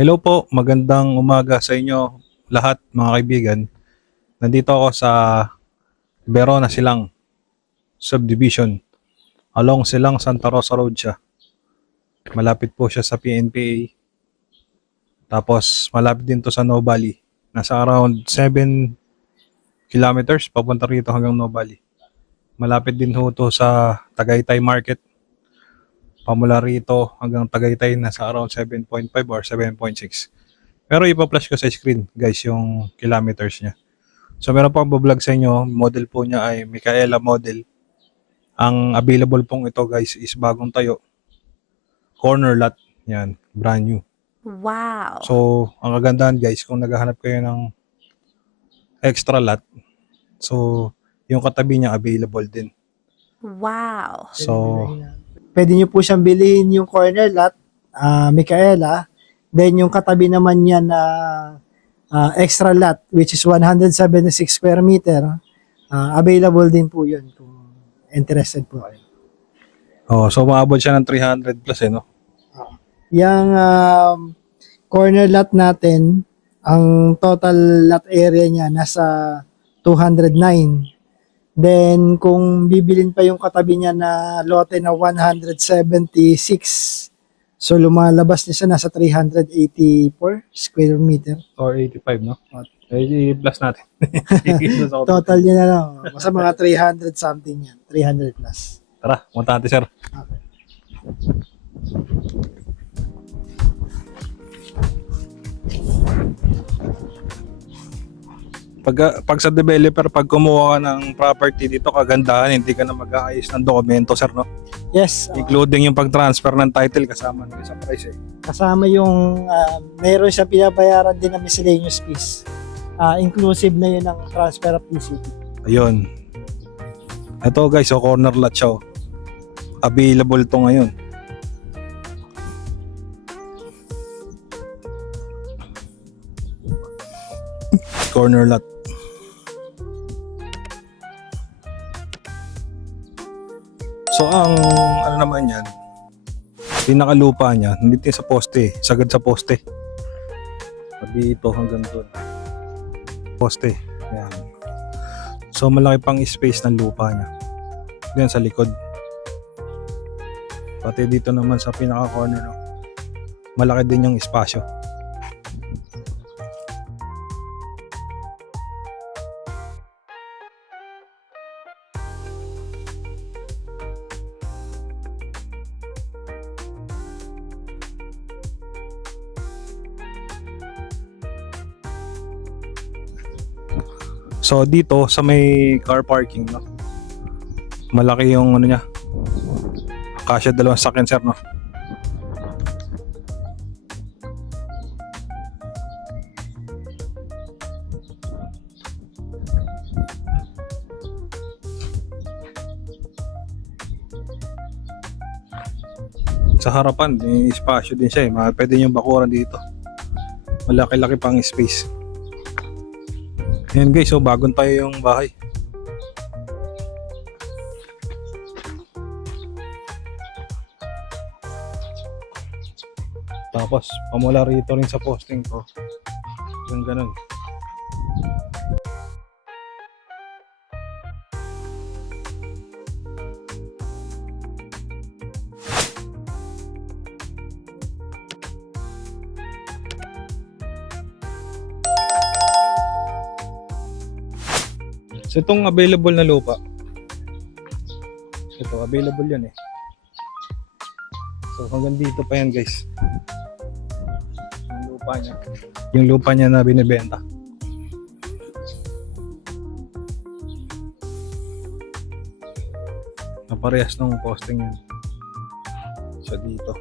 Hello po, magandang umaga sa inyo lahat mga kaibigan. Nandito ako sa Verona Silang Subdivision. Along Silang Santa Rosa Road siya. Malapit po siya sa PNPA. Tapos malapit din to sa Nobali. Nasa around 7 kilometers papunta rito hanggang Nobali. Malapit din ho to sa Tagaytay Market. Pamula rito hanggang Tagaytay nasa around 7.5 or 7.6. Pero ipa-flash ko sa screen guys yung kilometers niya. So meron pang vlog sa inyo, model po niya ay Micaela model. Ang available pong ito guys is bagong tayo. Corner lot, yan, brand new. Wow. So ang kagandahan guys, kung naghahanap kayo ng extra lot, so yung katabi niya available din. Wow. So Pwede nyo po siyang bilhin yung corner lot, Micaela. Then yung katabi naman niya na extra lot, which is 176 square meter, available din po yun kung interested po kayo. so maabot siya ng 300 plus no? Yung corner lot natin, ang total lot area niya nasa 209. Then, kung bibilin pa yung katabi niya na lote na 176, so lumalabas niya siya nasa 384 square meter. Or 85 no? 80 plus natin. Total niya na lang. Basta mga 300 something yan. 300 plus. Tara, punta natin sir. Okay. Pag sa developer, pag kumuha ka ng property dito, kagandahan, hindi ka na mag-aayos ng dokumento, sir, no? Yes. Including yung pag-transfer ng title, kasama na sa price, eh. Kasama yung, mayroon siya pinabayaran din na miscellaneous fees. Inclusive na yun ng transfer of PCT. Ayun. Ito, guys, corner lot siya, oh. Available to ngayon. Corner lot. So ang ano naman yan, pinakalupa niya, nandito sa poste, sagad sa poste. Dito hanggang doon. Poste. Ayan. So malaki pang space ng lupa niya. Diyan sa likod. Pati dito naman sa pinaka corner, no. Malaki din yung espasyo. So dito sa may car parking, no, malaki yung ano niya, Kasya dalawang sakyan, sir, no? Sa harapan, may espasyo din siya eh. Pwede niyong bakuran dito. Malaki-laki pang space. Ayan guys, so bagong tayo yung bahay. Tapos, pamula rito rin sa posting ko. Yung ganun. So itong available na lupa, ito available yan eh. So hanggang dito pa yan guys, yung lupa niya na binibenta. Naparehas ng posting yun. So dito,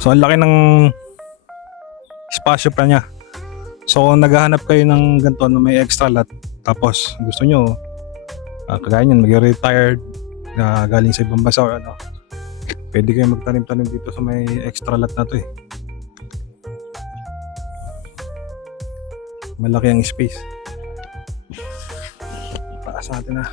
so ang laki ng espasyo pa niya. So kung naghahanap kayo ng ganito na may extra lot, tapos gusto nyo kagaya nyan mag-retired na galing sa ibang bansa or ano, pwede kayo magtanim-tanim dito sa may extra lot na to eh. Malaki ang space. Taas natin na.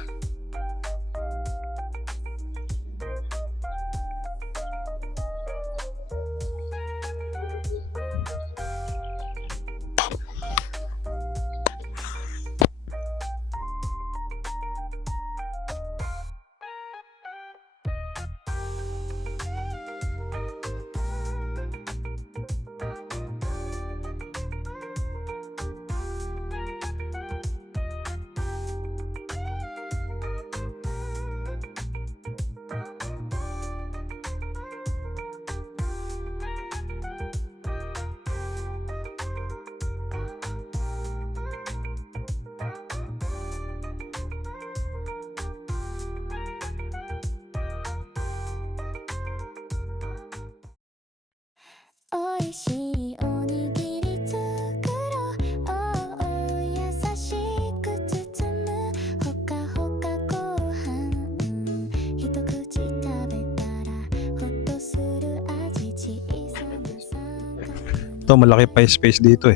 Ito malaki pa yung space dito eh.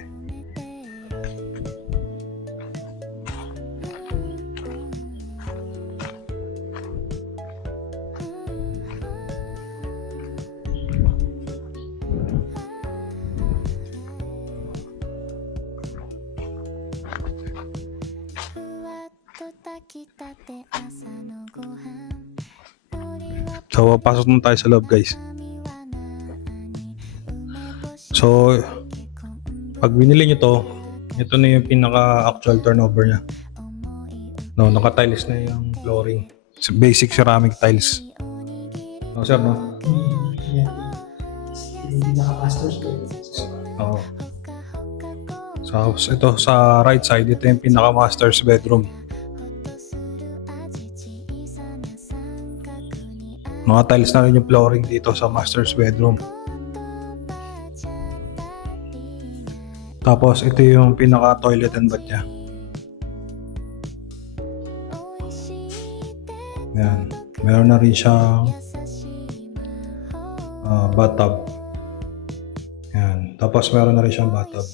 So pasok na tayo sa loob guys. So pag binili nyo to, ito na yung pinaka actual turnover nya. No, naka-tiles na yung flooring. Basic ceramic tiles. No sir, no? Yeah. Hindi naka-masters ko. Oo. So ito sa right side, ito yung pinaka master's bedroom. Naka-tiles na rin yung flooring dito sa master's bedroom. Tapos ito yung pinaka toilet and bath niya. Yan. Meron na rin siyang bathtub. Yan. Tapos meron na rin siyang bathtub.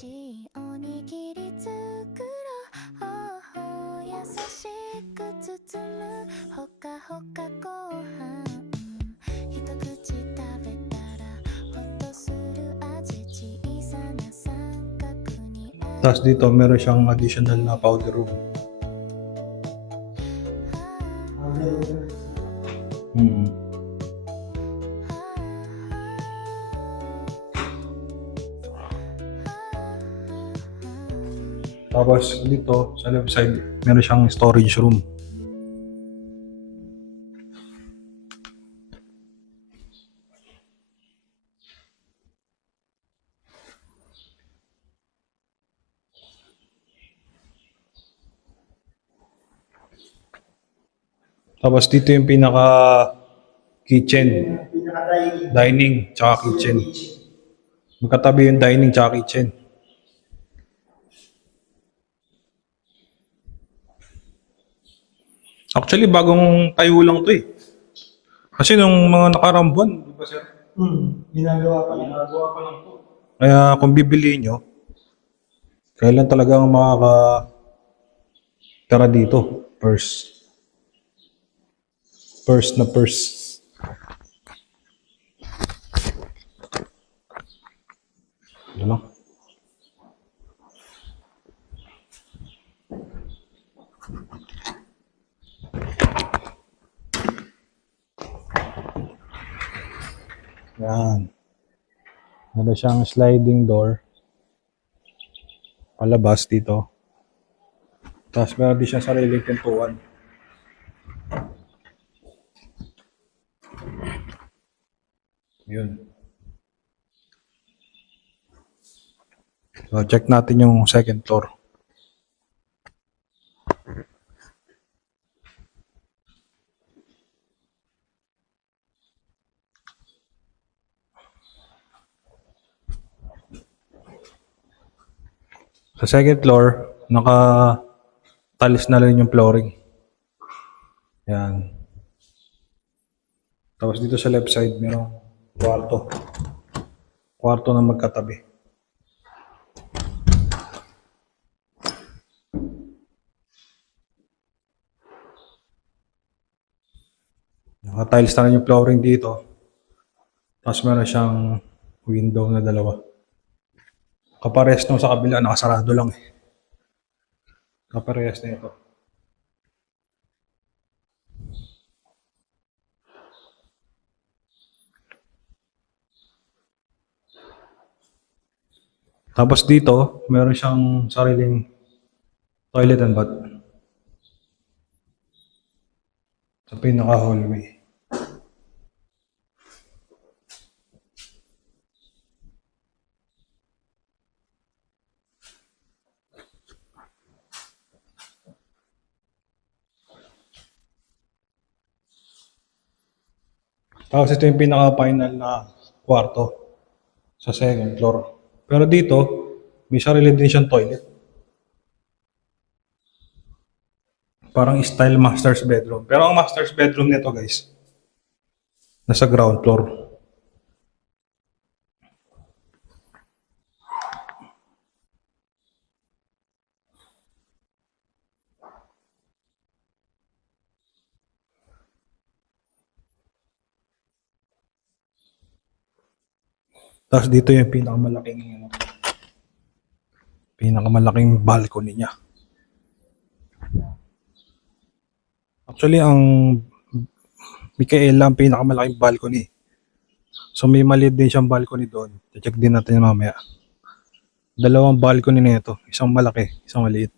Tapos dito meron siyang additional na powder room. Tapos dito sa left side meron siyang storage room. Tapos dito yung pinaka kitchen, Pinaka-dining. dining, tsaka kitchen. Magkatabi yung dining tsaka kitchen. Actually, bagong tayo lang to eh. Kasi nung mga nakaraang buwan, di ba sir? Ginagawa pa lang. Ginagawa pa lang to. Kaya kung bibili nyo, kailan talagang makaka-tara dito? First. First na first. Ano lang? Yan. Meron siyang sliding door. Palabas dito. Tapos meron din siyang sariling pintuan. Yun. So, check natin yung second floor. Sa second floor, naka-tiles na rin yung flooring. Yan. Tapos dito sa left side, merong kwarto. Kwarto na magkatabi. Naka-tiles na rin yung flooring dito. Tapos meron siyang window na dalawa. Kaparehas nung sa kabila, nakasarado lang eh. Kaparehas na ito. Tapos dito, meron siyang sariling toilet and bath. Sa pinaka-hallway. Tapos ito yung pinaka-final na kwarto sa second floor. Pero dito, may sarili din siyang toilet. Parang style master's bedroom. Pero ang master's bedroom nito guys, nasa ground floor. Tapos dito yung pinakamalaking balcony niya. Actually, ang Micaela ang pinakamalaking balcony. So may maliit din siyang balcony doon. Check din natin mamaya. Dalawang balcony na ito. Isang malaki, isang maliit.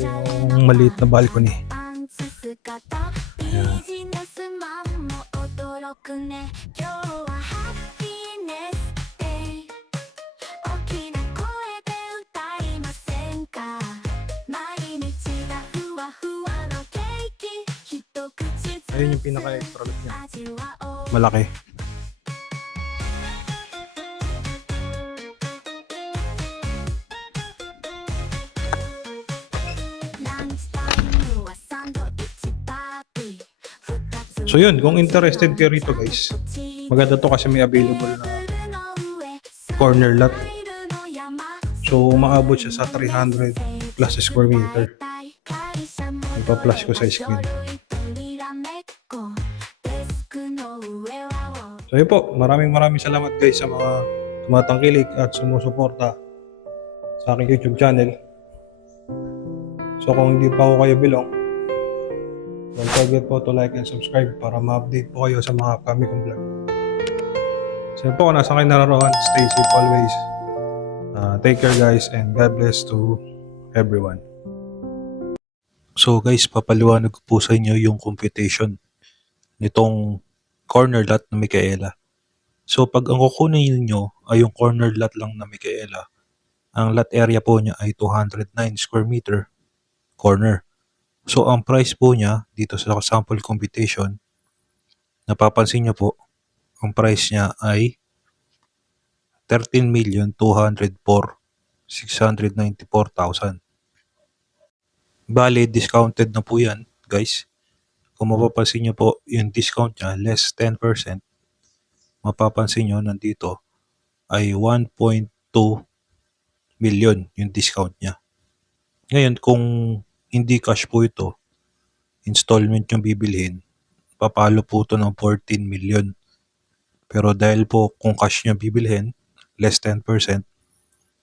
Ito yung maliit na balcony. Ayan. Ayun yung pinaka-extra lot niya. Malaki. So yun, kung interested kayo rito guys, maganda to kasi may available na corner lot. So maabot siya sa 300 plus square meter. Ipa-flash ko sa screen. So yun po, maraming salamat guys sa mga tumatangkilik at sumusuporta sa aking YouTube channel. So kung hindi pa ako kayo belong, Don't forget po to like and subscribe para ma-update po kayo sa mga upcoming kong vlog. So yun po, kung nasa kayo naroon, stay safe always. Take care guys and God bless to everyone. So guys, papaliwanag ko po sa inyo yung computation nitong corner lot na Micaela. So pag ang kukunin niyo ay yung corner lot lang na Micaela, ang lot area po niya ay 209 square meter corner. So ang price po niya dito sa sample computation, napapansin niyo po, ang price niya ay 13,204,694,000. Bale, discounted na po yan, guys. Kung mapapansin nyo po, yung discount niya, less 10%, mapapansin nyo nandito ay 1.2 million yung discount niya. Ngayon, kung hindi cash po ito, installment yung bibilhin, papalo po ito ng 14 million. Pero dahil po kung cash nyo bibilhin, less 10%,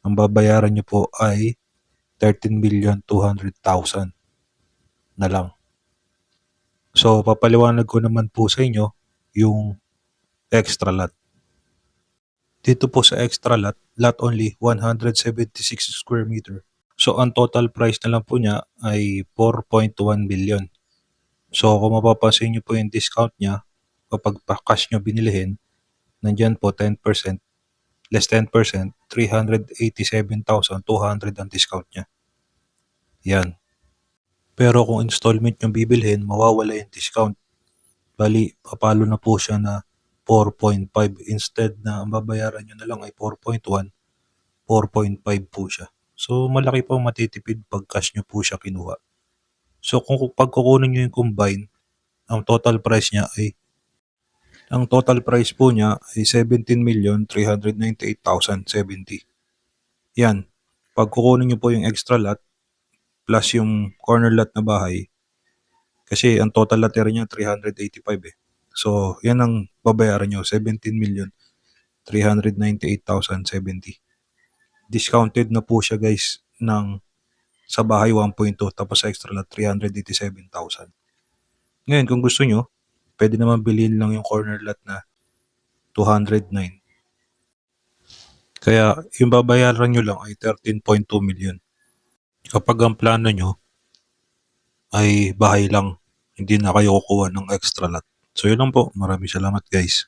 ang babayaran nyo po ay 13,200,000 na lang. So, papaliwanag ko naman po sa inyo yung extra lot. Dito po sa extra lot, lot only 176 square meter. So, ang total price na lang po niya ay 4.1 billion. So, kung mapapansin nyo po yung discount niya, kapag pa-cash nyo binilihin, nandyan po 10%, less 10%, 387,200 ang discount niya. Yan. Pero kung installment yung bibilhin, mawawala yung discount. Bali, papalo na po siya na 4.5. Instead na ang babayaran nyo na lang ay 4.1, 4.5 po siya. So, malaki po matitipid pag cash nyo po siya kinuha. So, kung pagkukunin nyo yung combine, ang total price po niya ay 17,398,070. Yan. Pag kukunin nyo po yung extra lot, plus yung corner lot na bahay, kasi ang total lot area niya 385 eh. So, yan ang babayaran nyo, 17,398,070. Discounted na po siya guys ng sa bahay 1.2 tapos sa extra lot 387,000. Ngayon, kung gusto nyo, pwede naman bilhin lang yung corner lot na 209. Kaya yung babayaran nyo lang ay 13.2 million. Kapag ang plano nyo ay bahay lang, hindi na kayo kukuha ng extra lot. So yun lang po. Maraming salamat guys.